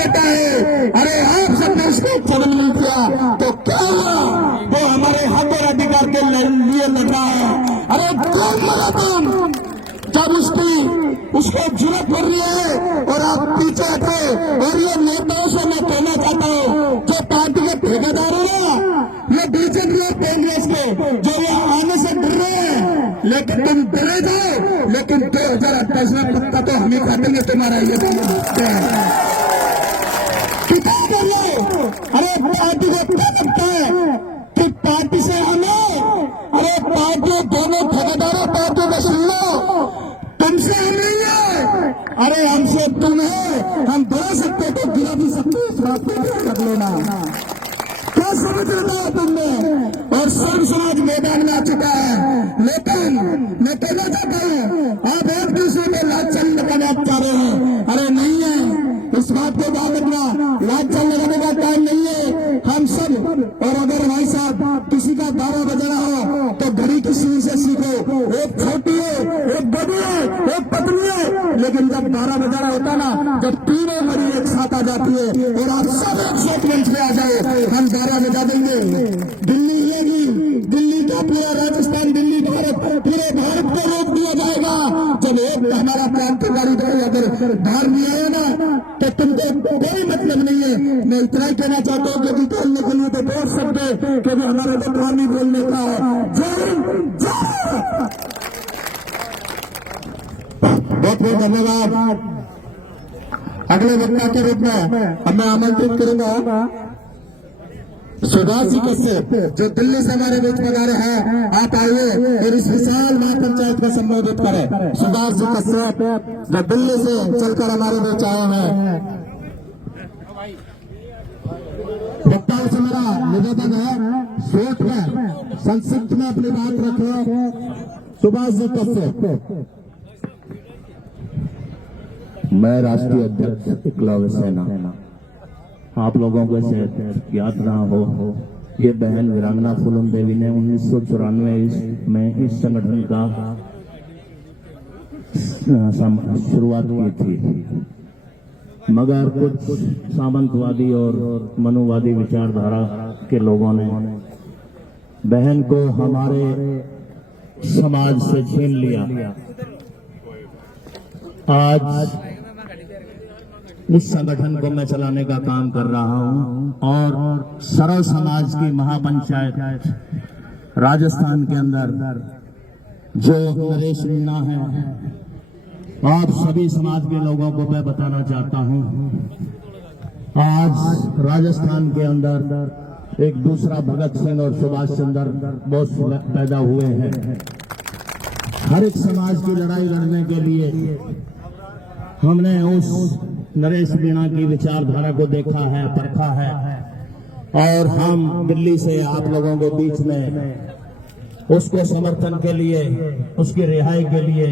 देता है। अरे आप सबने उसको चरण नहीं किया तो क्या हुआ? वो हमारे हक और अधिकार के लिए लड़ रहा है। अरे कौन मरा तुम जब उसको जुर्रत कर रही है और आप पीछे हटे। और ये नेताओं से मैं कहना चाहता हूँ, जो पार्टी के ठेकेदार है ना, ये बीजेपी और कांग्रेस के, जो ये आने से डर रहे हैं, लेकिन तुम डरे जाओ, लेकिन 2028 में पक्का तो हमें काटेंगे तुम्हारा ये कितना डर लो। अरे पार्टी को क्या लगता है कि पार्टी से हमें, अरे पार्टी दोनों ठेकेदारों पार्टी को सुन लो, तुमसे हम नहीं है, अरे हमसे तुम है। हम गिरा सकते तो गिरा भी सकते, इस बात को कर लेना। क्या समझ रहा है तुमने? और सर्व समाज मैदान में आ चुका है। लेकिन मैं कहना चाहता हूँ, आप एक दूसरे में लात चल लगाना चाह रहे हैं। अरे नहीं है, इस बात को याद रखना, लात चल लगाने का टाइम नहीं है। हम सब, और अगर भाई साहब किसी का 12 बज रहा हो तो घड़ी की सुई से सीखो। एक छोटी है, एक बड़ी है, एक पतली है, लेकिन जब 12 बज रहा होता ना, जब तीनों घड़ी एक साथ आ जाती है और आप सब एक साथ मंच में आ जाओ, हम 12 बजा देंगे। दिल्ली हिलेगी, दिल्ली का पूरा राजस्थान, दिल्ली भारत, पूरे भारत को रोक दिया जाएगा। जब एक हमारा क्रांतिकारी दल अगर बाहर नहीं आया ना, तो तुमको कोई मतलब नहीं है। मैं इतना ही कहना चाहता हूँ, क्योंकि बोलने के लिए तो बोल सकते, क्योंकि हमारे तो काम ही बोलने का है। जय बहुत बहुत धन्यवाद। अगले वक्ता के रूप में अब मैं आमंत्रित करूंगा सुभाष जी कश्यप, जो दिल्ली से हमारे बीच में आ रहे हैं। आप आइए और इस विशाल महापंचायत को संबोधित करें। सुभाष जी कश्यप जो दिल्ली से चलकर हमारे बीच आए हैं। वक्ताओं से मेरा निवेदन है, सोच में संक्षिप्त में अपनी बात रखो। सुभाष जी कश्यप। मैं राष्ट्रीय अध्यक्ष एकलव्य सेना। आप लोगों को शायद याद ना हो, ये बहन वीरांगना फूलन देवी ने 1994 में इस संगठन का शुरुआत की थी, मगर कुछ सामंतवादी और मनुवादी विचारधारा के लोगों ने बहन को हमारे समाज से छीन लिया। आज इस संगठन को मैं चलाने का काम कर रहा हूं और सर्व समाज की महापंचायत राजस्थान के अंदर जो नरेश मीणा है, आप सभी समाज के लोगों को मैं बताना चाहता हूं, आज राजस्थान के अंदर एक दूसरा भगत सिंह और सुभाष चंद्र बोस पैदा हुए हैं। हर एक समाज की लड़ाई लड़ने के लिए हमने उस नरेश मीणा की विचारधारा को देखा है, परखा है, और हम दिल्ली से आप लोगों के बीच में उसको समर्थन के लिए, उसकी रिहाई के लिए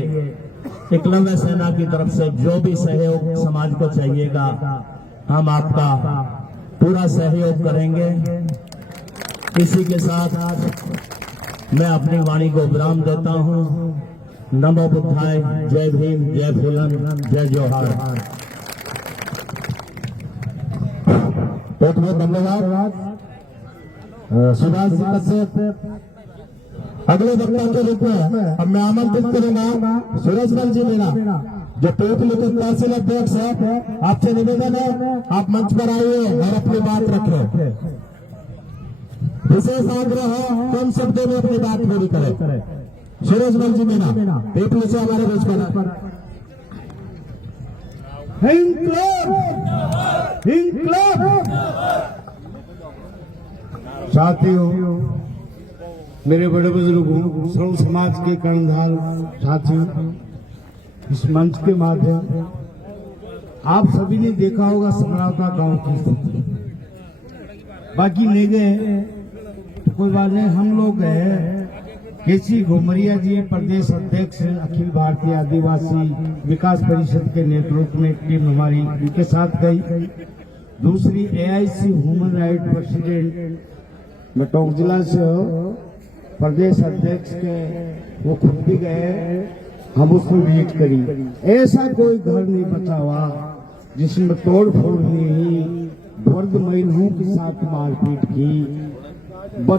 एकलव्य सेना की तरफ से जो भी सहयोग समाज को चाहिएगा, हम आपका पूरा सहयोग करेंगे। इसी के साथ मैं अपनी वाणी को विराम देता हूं। नमो बुद्धाय, जय भीम, जय फूलन, जय जोहार। बहुत बहुत धन्यवाद सुभाष जी कश्यप। अगले वक्ता के रूप में अब मैं आमंत्रित करूंगा सूरजमल जी मीणा, जो पीपलित तहसील अध्यक्ष है। आपसे निवेदन है, आप मंच पर आइए और अपनी बात रखें। विशेष आग्रह है, कम शब्दों में अपनी बात पूरी करें। सूरजमल जी मीणा पीपल से हमारे बीच में। साथियों, मेरे बड़े बुजुर्गों, सर्व समाज के कर्णधार साथियों, इस मंच के माध्यम आप सभी ने देखा होगा समरावता गांव की स्थिति। बाकी ले गए तो कोई बात नहीं, हम लोग गए। केसी घुमरिया जी प्रदेश अध्यक्ष अखिल भारतीय आदिवासी विकास परिषद के नेतृत्व में टीम हमारी उनके साथ गई। दूसरी एआईसी ह्यूमन राइट प्रेसिडेंट मैं टोंक जिला से प्रदेश अध्यक्ष के वो खुद भी गए, हम उसको मीट करी। ऐसा कोई घर नहीं बचा हुआ जिसमें तोड़ फोड़ नहीं, ध्वज महिलाओं के साथ मारपीट की,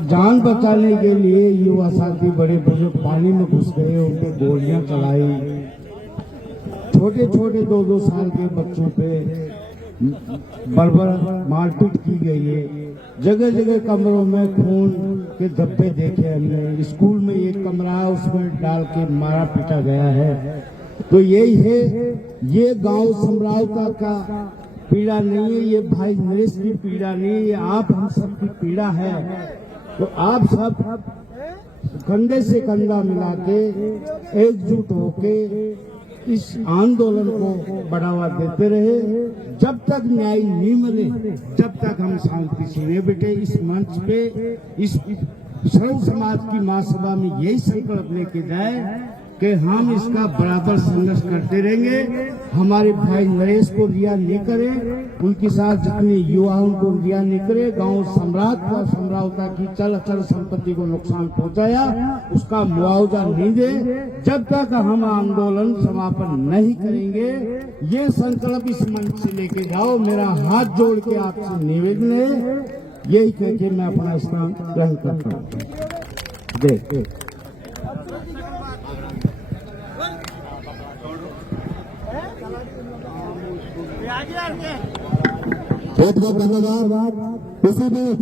जान बचाने के लिए युवा साथी बड़े बुजुर्ग पानी में घुस गए, उन पे गोलियां चलाई, छोटे छोटे 2-2 साल के बच्चों पे बर्बर मारपीट की गई है। जगह जगह कमरों में खून के धब्बे देखे हमने। स्कूल में एक कमरा है, उसमें डाल के मारा पीटा गया है। तो यही है, ये गांव समरावता का पीड़ा नहीं है, ये भाई नरेश की पीड़ा नहीं है, ये आप हम सब की पीड़ा है। तो आप सब कंधे से कंधा मिला के एकजुट होके इस आंदोलन को बढ़ावा देते रहे। जब तक न्याय नहीं मिले, जब तक हम शांति से नहीं बैठे। इस मंच पे, इस सर्व समाज की महासभा में यही संकल्प लेके जाए कि हम इसका बराबर संघर्ष करते रहेंगे। हमारे भाई नरेश को रिहा नहीं करें, उनके साथ जितने युवाओं को रिहा नहीं करे। गांव सम्राट व समरावता की चल अचल संपत्ति को नुकसान पहुंचाया, उसका मुआवजा नहीं दे, जब तक हम आंदोलन समापन नहीं करेंगे। ये संकल्प इस मंच से लेके जाओ। मेरा हाथ जोड़ के आपसे निवेदन है, यही कह के मैं अपना स्थान ग्रहण करता हूँ। देख बहुत बहुत धन्यवाद। इसी बीच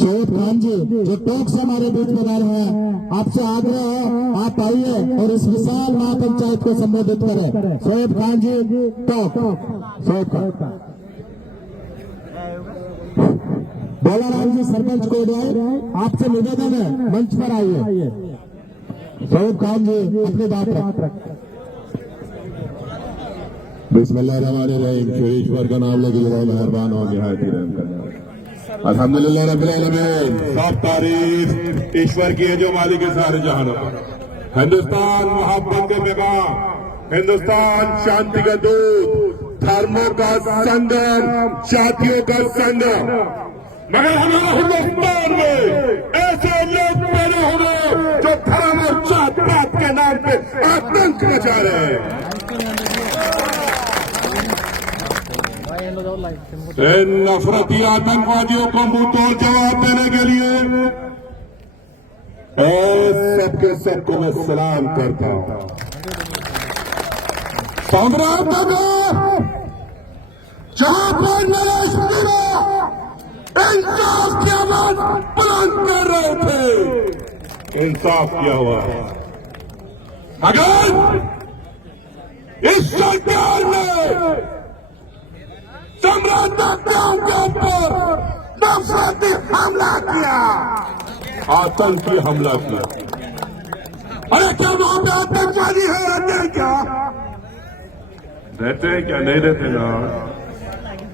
शोएब खान जी जो टोक से हमारे बीच में रहे हैं, आपसे आग्रह है आप आइए और इस विशाल महापंचायत को संबोधित करें। शोएब खान जी टोक, शोएब खान। बोलाराम जी सरपंच कोटवाई, आपसे निवेदन है मंच पर आइए। शोएब खान जी अपनी बात रख। बिस्मिल्लाहिर्रहमानिर्रहीम। ईश्वर का नाम लेके जो मेहरबान हो गया है रहम करने वाला। अल्हम्दुलिल्लाह रब्बिल आलमीन। सब तारीफ ईश्वर की है जो मालिक है सारे जहानों का। हिंदुस्तान मोहब्बत के पैगाम, हिंदुस्तान शांति का दूत, धर्मों का संगम, जातियों का संगम। मगर हमारे हिंदुस्तान में ऐसे लोग पैदा हुए जो धर्म और जात पात के नाम पे आतंक मचा रहे हैं। इन नफरती आतंकवादियों को मुंह तोड़ जवाब देने के लिए सबके सबको मैं सलाम करता हूं। सम्राट नगर जहां पर नरेश मीणा इंसाफ की आवाज बुलंद कर रहे थे, इंसाफ किया हुआ है। मगर इस सरकार ने सम्राट नेताओं के ऊपर नफरती हमला किया, आतंकी हमला किया। अरे क्या वहां पे आतंकवादी है, रहते हैं क्या? रहते हैं क्या? नहीं रहते ना।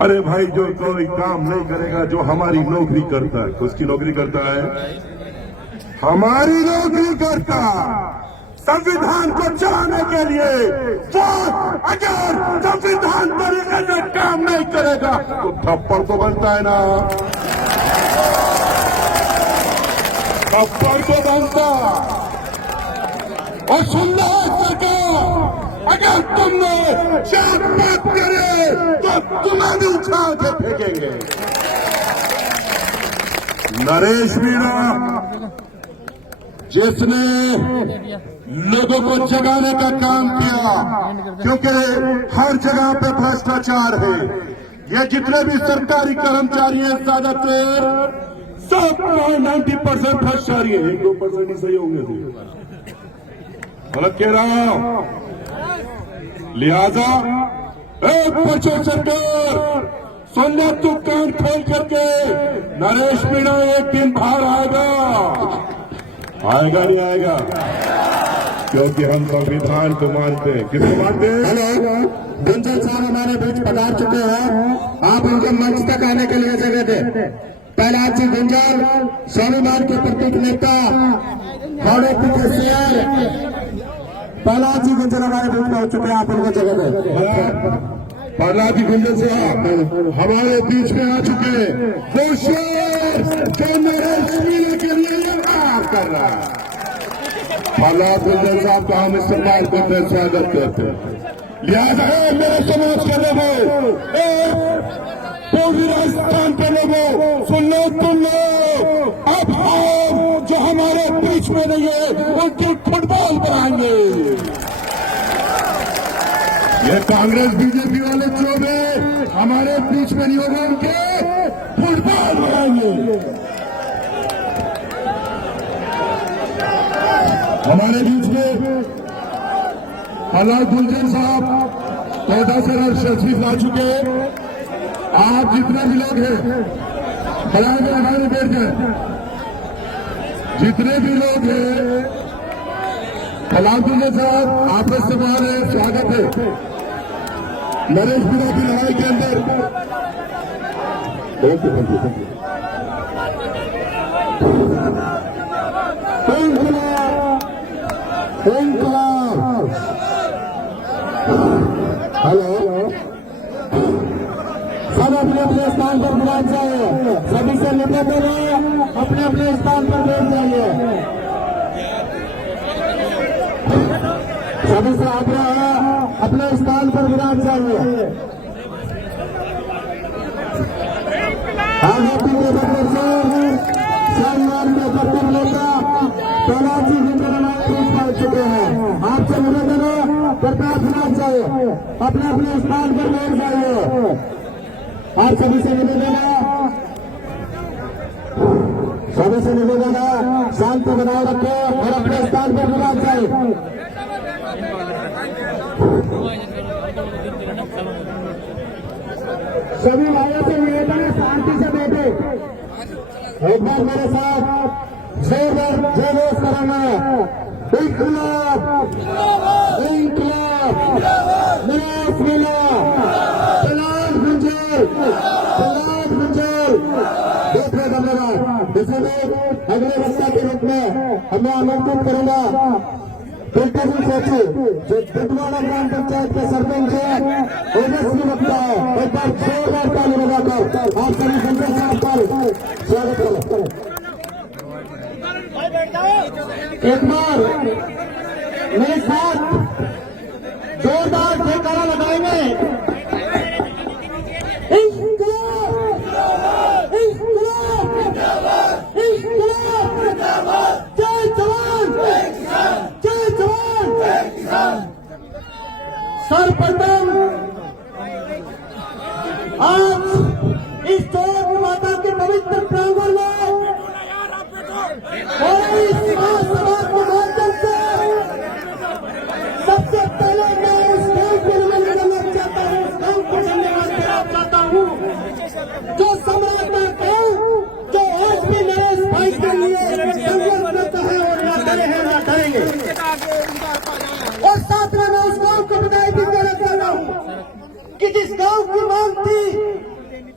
अरे भाई जो कोई काम नहीं करेगा, जो हमारी नौकरी करता है, उसकी नौकरी करता है, हमारी नौकरी करता, संविधान को चलाने के लिए वो अगर संविधान तरीके से काम नहीं करेगा तो थप्पड़ तो बनता है ना, थप्पड़ तो बनता। और सुन लो सरकार, अगर तुमने जात पात करे तो तुम्हें भी उछाल के फेंकेंगे। नरेश मीणा जिसने लोगों को जगाने का काम किया, क्योंकि हर जगह पे भ्रष्टाचार है। ये जितने भी सरकारी कर्मचारी हैं ज्यादातर सब 90% भ्रष्टाचारी है, 1-2% ही सही होंगे। गलत कह रहा हूं। लिहाजा बच्चों सरकार सुन ले, तू कान खोल करके, नरेश मीणा एक दिन बाहर आएगा नहीं आएगा, क्योंकि हम संविधान को मानते हैं। किसको मानते हैं? हेलो, गुंजन साहब हमारे बीच पधार चुके हैं, आप उनको मंच तक आने के लिए जगह दें। प्रहलाद जी गुंजन, स्वाभिमान के प्रतीक नेता, खड़ोपी के शेर प्रहलाद जी गुंजन हमारे बीच पहुंच चुके हैं, आप उनको जगह दें। प्रहलाद जी गुंजन साहब हमारे बीच में आ चुके हैं, वो शेर जो नरेश मीणा के लिए यहां कर रहा है। प्रहलाद गुंजन साहब का हम इस्तेमाल करते हैं, स्वागत करते हैं। लिहाजा है मेरे समाज के लोगों, पूर्वी राजस्थान के लोगों, सुन लो तुम लोग, अब हम जो हमारे बीच में नहीं है उनकी फुटबॉल बनाएंगे। ये कांग्रेस बीजेपी वाले जो में हमारे बीच में नहीं होगा, उनके फुटबॉल बनाएंगे। हमारे बीच में अलाउ गुलजन साहब 14 से तशरीफ ला चुके हैं। आप जितने भी लोग हैं खड़ाई में लगाने बैठ जाए, जितने भी लोग हैं अलाउ गुलजन साहब आपस से हमारे स्वागत है। नरेश मीणा की लड़ाई के अंदर हेलो, सब अपने अपने स्थान पर विराज जाइए। सभी से निवेदन है, अपने अपने स्थान पर बैठ जाइए। सभी से आग्रह है, अपने स्थान पर विराज जाइए। आगे के बदले से सोमवार के पत्थर लेकर तलाशी पहुंच चुके हैं। आपसे निवेदन है, कृपया विराज जाइए, अपने अपने स्थान पर बैठ जाइए। आप सभी से निवेदन है, सभी से निवेदन है, शांति बनाए रखें और अपने स्थान पर विराज जाइए। सभी भाइयों से निवेदन है, शांति से बैठे। एक बार मेरे साथ जोरदार जयघोष कराना है। इंकलाब, इंकलाब, नरेश मीणा, सलाम गुंजल, सलाम गुंजल। बहुत बहुत धन्यवाद। इसलिए अगले वक्ता के रूप में हमें आमंत्रित करूंगा पिंटू सिंह सोची, जो टिटवाड़ा ग्राम पंचायत के सरपंच है, ओजस्वी वक्ता है। एक बार जोरदार ताली बजाकर आप सभी संजय साहब पर स्वागत करें। एक बार मेरे साथ जोरदार जयकारा लगाएंगे। इंकलाब, इंकलाब, इंकलाब, जय जवान, जय जवान। सर्वप्रथम आज इस चौक माता के पवित्र प्रांगण में और इस महासभा के माध्यम से सबसे पहले मैं उस गांव को नमन करना चाहता हूँ, उस गांव को धन्यवाद देना चाहता हूँ जो सम्राट गांव, जो आज भी नरेश भाई के लिए संघर्ष करता है और न डरे हैं न डरेंगे। और साथ में मैं उस गांव को बधाई भी देना चाहता हूँ कि जिस गांव की मांग थी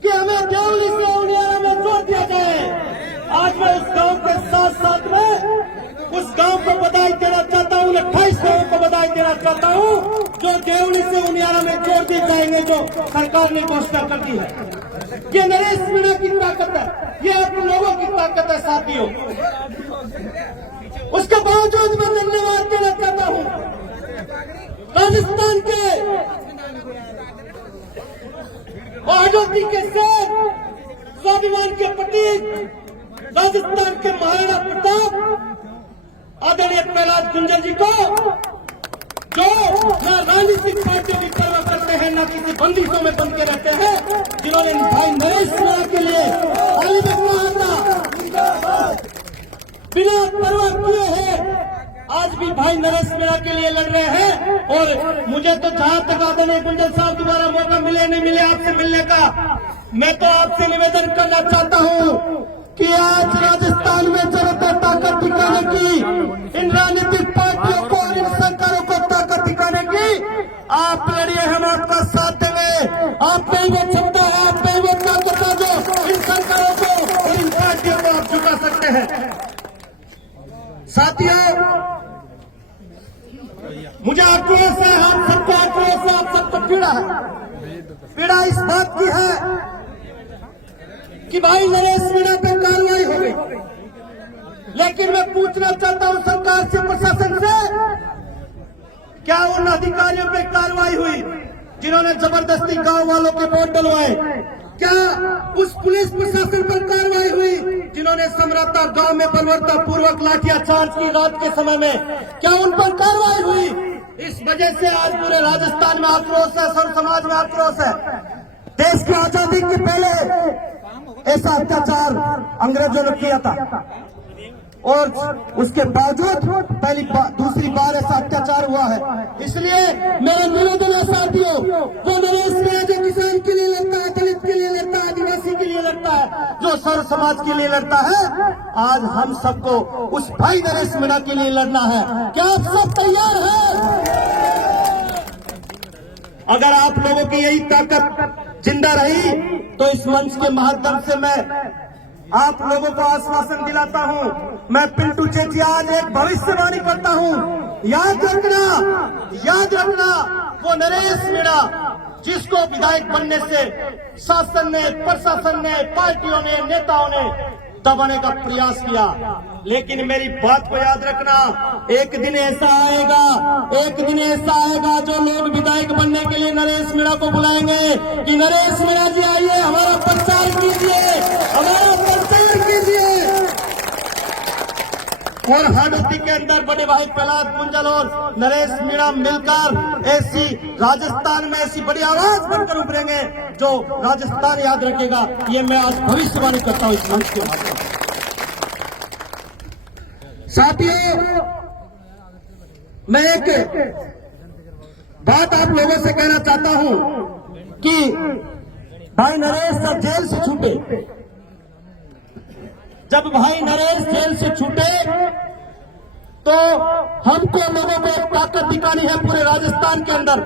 कि हमें देवली से उनियारा में जोड़ दिया जाए, आज मैं उस गांव के साथ साथ में उस गांव को बधाई देना चाहता हूँ। 28 गांवों को बधाई देना चाहता हूँ जो देवली से उनियारा में जोड़ दिए जाएंगे, जो सरकार ने घोषणा कर दी है। ये नरेश मीणा की ताकत है, ये आप लोगों की ताकत है साथियों। उसके बावजूद मैं धन्यवाद देना चाहता हूँ राजस्थान के आजादी के शेर, स्वाभिमान के प्रतीक, राजस्थान के महाराणा प्रताप आदरणीय प्रहलाद गुंजल जी को, जो न राजनीतिक पार्टियों की परवाह करते हैं न किसी बंदिशों में बंद के रहते हैं, जिन्होंने भाई नरेश मीणा के लिए अली था बिना परवाह किए हैं, आज भी भाई नरेश मीणा के लिए लड़ रहे हैं। और मुझे तो जहां तक आदरणीय गुंजल साहब दोबारा मौका मिले नहीं मिले आपसे मिलने का, मैं तो आपसे निवेदन करना चाहता हूं कि आज राजस्थान में जरूरत है ताकत दिखाने की, इन राजनीतिक पार्टियों को, इन सरकारों को ताकत दिखाने की। आप लड़िए, हम आपका साथ देंगे। आप नहीं वो क्षमता है, आप नहीं वो ताकत है जो इन सरकारों को और इन पार्टियों को आप झुका सकते हैं। साथियों, मुझे आक्रोश है, हम सबको आक्रोश है, आप सबको पीड़ा है। पीड़ा इस बात की है कि भाई नरेश मीणा पर कार्रवाई हो गई, लेकिन मैं पूछना चाहता हूं सरकार से, प्रशासन से क्या उन अधिकारियों पे कार्रवाई हुई जिन्होंने जबरदस्ती गांव वालों के वोट डलवाए? क्या उस पुलिस प्रशासन पर कार्रवाई हुई जिन्होंने सम्राता गांव में बर्बरता पूर्वक लाठीचार्ज की रात के समय में? क्या उन पर कार्रवाई हुई? इस वजह से आज पूरे राजस्थान में आक्रोश है, सर्व समाज में आक्रोश है। देश की आजादी के पहले ऐसा अत्याचार अंग्रेजों ने किया था और उसके बावजूद दूसरी बार ऐसा अत्याचार हुआ है। इसलिए मेरा निवेदन है साथियों, वो नरेश मीणा जो किसान के लिए लड़ता है, दलित के लिए लड़ता है, आदिवासी के लिए लड़ता है, जो सर्व समाज के लिए लड़ता है, आज हम सबको उस भाई नरेश मीणा के लिए लड़ना है। क्या आप सब तैयार हैं? अगर आप लोगों की यही ताकत जिंदा रही तो इस मंच के माध्यम से मैं आप लोगों को आश्वासन दिलाता हूं, मैं पिंटू चेची आज एक भविष्यवाणी करता हूं। याद रखना वो नरेश मीणा जिसको विधायक बनने से शासन ने, प्रशासन ने, पार्टियों ने, नेताओं ने दबाने का प्रयास किया, लेकिन मेरी बात को याद रखना, एक दिन ऐसा आएगा जो लोग विधायक बनने के लिए नरेश मीणा को बुलाएंगे कि नरेश मीणा जी आइए, हमारा प्रचार कीजिए। और हाड़ौती के अंदर बड़े भाई प्रहलाद कुंजल और नरेश मीणा मिलकर ऐसी राजस्थान में ऐसी बड़ी आवाज बनकर उभरेंगे जो राजस्थान याद रखेगा। ये मैं आज भविष्यवाणी करता हूं इस मंच के माध्यम से। साथियों, मैं एक बात आप लोगों से कहना चाहता हूं कि भाई नरेश जब जेल से छूटे, तो हमको लोगों को एक ताकत दिखानी है पूरे राजस्थान के अंदर।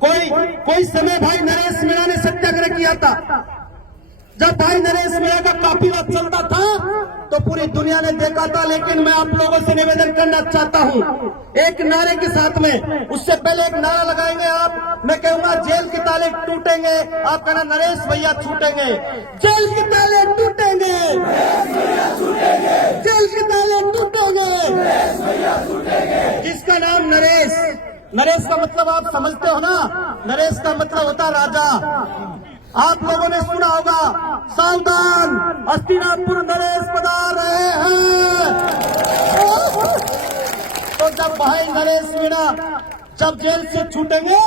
कोई समय भाई नरेश मीणा ने सत्याग्रह किया था। जब भाई नरेश मीणा का काफिला चलता था तो पूरी दुनिया ने देखा था, लेकिन मैं आप लोगों से निवेदन करना चाहता हूं एक नारे के साथ में। उससे पहले एक नारा लगाएंगे आप, मैं कहूंगा जेल के ताले टूटेंगे, आप कहना नरेश भैया छूटेंगे। जेल के ताले टूटेंगे, जेल के ताले टूटेंगे। जिसका नाम नरेश का मतलब आप समझते हो ना, नरेश का मतलब होता राजा। आप लोगों ने सुना होगा, सावधान हस्तिनापुर नरेश पधार रहे हैं। तो जब भाई नरेश मीणा जब जेल से छूटेंगे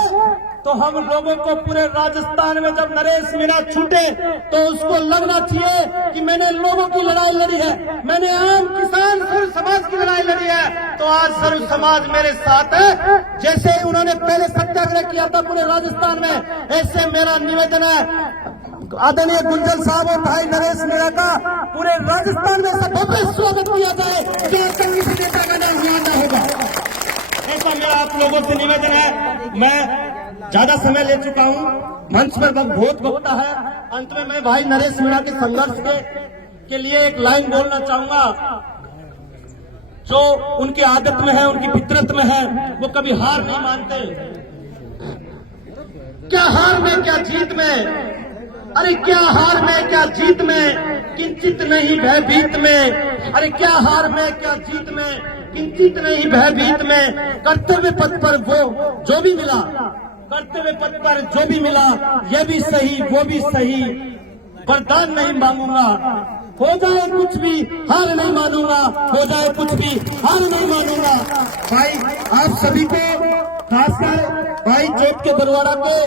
तो हम लोगों को पूरे राजस्थान में जब नरेश मीणा छूटे तो उसको लगना चाहिए कि मैंने लोगों की लड़ाई लड़ी है, मैंने आम किसान सर्व समाज की लड़ाई लड़ी है। तो आज सर्व समाज मेरे साथ है। जैसे ही उन्होंने पहले सत्याग्रह किया था पूरे राजस्थान में, ऐसे मेरा निवेदन है आदरणीय गुंजल साहब और भाई नरेश मीणा का पूरे राजस्थान में सब भव्य स्वागत किया जाए, जो किसी नेता का नाम याद ना होगा। ऐसा मेरा आप लोगों से निवेदन है। मैं ज्यादा समय ले चुका हूं, मंच पर बहुत बकता है। अंत में मैं भाई नरेश मीणा के संघर्ष के लिए एक लाइन बोलना चाहूंगा जो उनकी आदत में है, उनकी फितरत में है। वो कभी हार नहीं मानते। क्या हार में क्या जीत में, अरे क्या हार में क्या जीत में, किंचित नहीं भयभीत में। अरे क्या हार में क्या जीत में, किंचित नहीं भयभीत में। कर्तव्य पथ पर वो जो भी मिला, कर्तव्य पथ पर जो भी मिला, ये भी सही वो भी सही, वरदान नहीं मांगूंगा। हो जाए कुछ भी हार नहीं मानूंगा, हो जाए कुछ भी हार नहीं मानूंगा। भाई आप सभी को, खासकर भाई चौक के बरवाड़ा के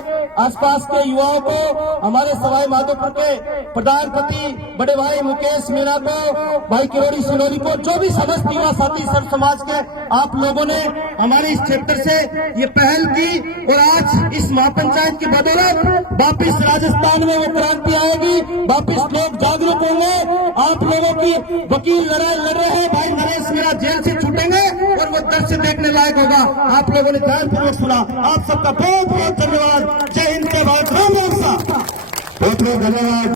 आसपास के युवाओं को, हमारे सवाई माधोपुर के प्रधानपति बड़े भाई मुकेश मीणा को, भाई किरोड़ी सिनोरी को, जो भी समस्त युवा साथी सर्व समाज के आप लोगों ने हमारे इस क्षेत्र से ये पहल की और आज इस महापंचायत की बदौलत वापिस राजस्थान में वो क्रांति आएगी, वापिस लोग जागरूक होंगे। आप लोगों की वकील लड़ाई लड़ रहे हैं, भाई नरेश मीणा जेल से छूटेंगे और वो दृश्य देखने लायक होगा। आप लोगों ने ध्यानपूर्वक सुना। आप सबका बहुत बहुत धन्यवाद। जय हिंद के बाद राम राम सा। बहुत बहुत धन्यवाद।